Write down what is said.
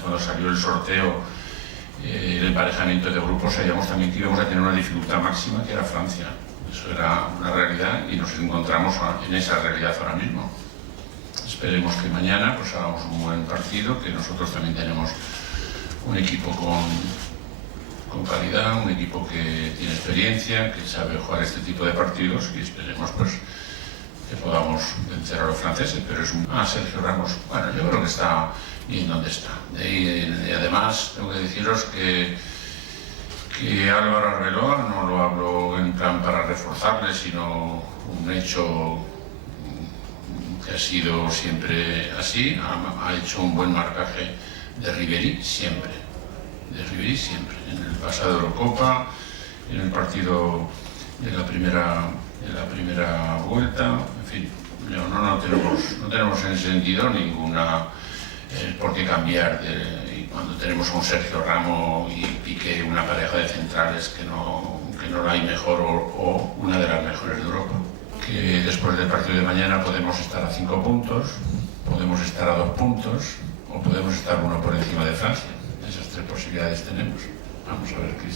cuando salió el sorteo, el emparejamiento de grupos, sabíamos también que íbamos a tener una dificultad máxima, que era Francia. Eso era una realidad y nos encontramos en esa realidad ahora mismo. Esperemos que mañana pues hagamos un buen partido, que nosotros también tenemos un equipo con calidad, un equipo que tiene experiencia, que sabe jugar este tipo de partidos, y esperemos pues que podamos vencer a los franceses. Pero Sergio Ramos, bueno, yo creo que está bien donde está. Y además tengo que deciros que Álvaro Arbeloa, no lo hablo en plan para reforzarle, sino un hecho que ha sido siempre así, ha hecho un buen marcaje de Ribéry siempre, en el pasado Eurocopa, en el partido de la primera vuelta, en fin, no tenemos en ese sentido ninguna por qué cambiar y cuando tenemos a un Sergio Ramos y Piqué, una pareja de centrales que no la hay mejor o una de las mejores de Europa. Que después del partido de mañana podemos estar a 5 puntos, podemos estar a 2 puntos o podemos estar uno por encima de Francia. Esas 3 posibilidades tenemos. Vamos a ver qué